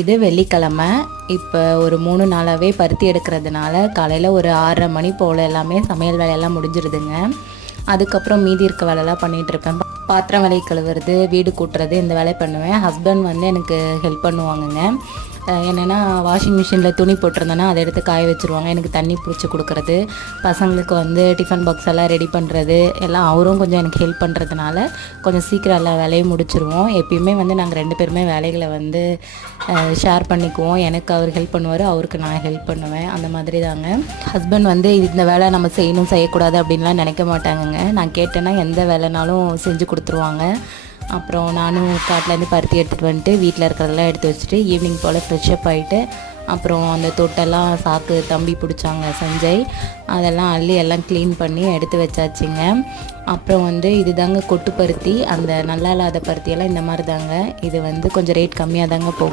இது வெள்ளிக்கிழமை. இப்போ ஒரு 3 நாளாகவே பருத்தி எடுக்கிறதுனால காலையில் ஒரு 6:30 மணி போல் எல்லாமே சமையல் வேலையெல்லாம் முடிஞ்சிருதுங்க. அதுக்கப்புறம் மீதி இருக்க வேலையெல்லாம் பண்ணிகிட்ருப்பேன். பாத்திரம் விலை கழுவுறது, வீடு கூட்டுறது, இந்த வேலையை பண்ணுவேன். ஹஸ்பண்ட் வந்து எனக்கு ஹெல்ப் பண்ணுவாங்கங்க. என்னென்னா வாஷிங் மிஷினில் துணி போட்டிருந்தேன்னா அதை எடுத்து காய வச்சுருவாங்க. எனக்கு தண்ணி பிடிச்சி கொடுக்குறது, பசங்களுக்கு வந்து டிஃபன் பாக்ஸ் எல்லாம் ரெடி பண்ணுறது எல்லாம் அவரும் கொஞ்சம் எனக்கு ஹெல்ப் பண்ணுறதுனால கொஞ்சம் சீக்கிரம் எல்லா வேலையும் முடிச்சிருவோம். எப்பயுமே வந்து நாங்கள் 2 பேருமே வேலைகளை வந்து ஷேர் பண்ணிக்குவோம். எனக்கு அவர் ஹெல்ப் பண்ணுவார், அவருக்கு நான் ஹெல்ப் பண்ணுவேன். அந்த மாதிரி தாங்க. ஹஸ்பண்ட் வந்து இந்த வேலை நம்ம செய்யணும் செய்யக்கூடாது அப்படின்லாம் நினைக்க மாட்டாங்கங்க. நான் கேட்டேன்னா எந்த வேலைனாலும் செஞ்சு கொடுத்துருவாங்க. அப்புறம் நானும் காட்டிலேருந்து பருத்தி எடுத்துகிட்டு வந்துட்டு வீட்டில் இருக்கிறதெல்லாம் எடுத்து வச்சுட்டு ஈவினிங் போல் ஃப்ரெஷ்ஷப் ஆகிட்டு அப்புறம் அந்த தொட்டெல்லாம் சாக்கு தம்பி பிடிச்சாங்க சஞ்சய், அதெல்லாம் அள்ளி எல்லாம் க்ளீன் பண்ணி எடுத்து வச்சாச்சுங்க. அப்புறம் வந்து இது தாங்க கொட்டு பருத்தி. அந்த நல்லா இல்லாத பருத்தியெல்லாம் இந்த மாதிரி தாங்க. இது வந்து கொஞ்சம் ரேட் கம்மியாக தாங்க போகும்.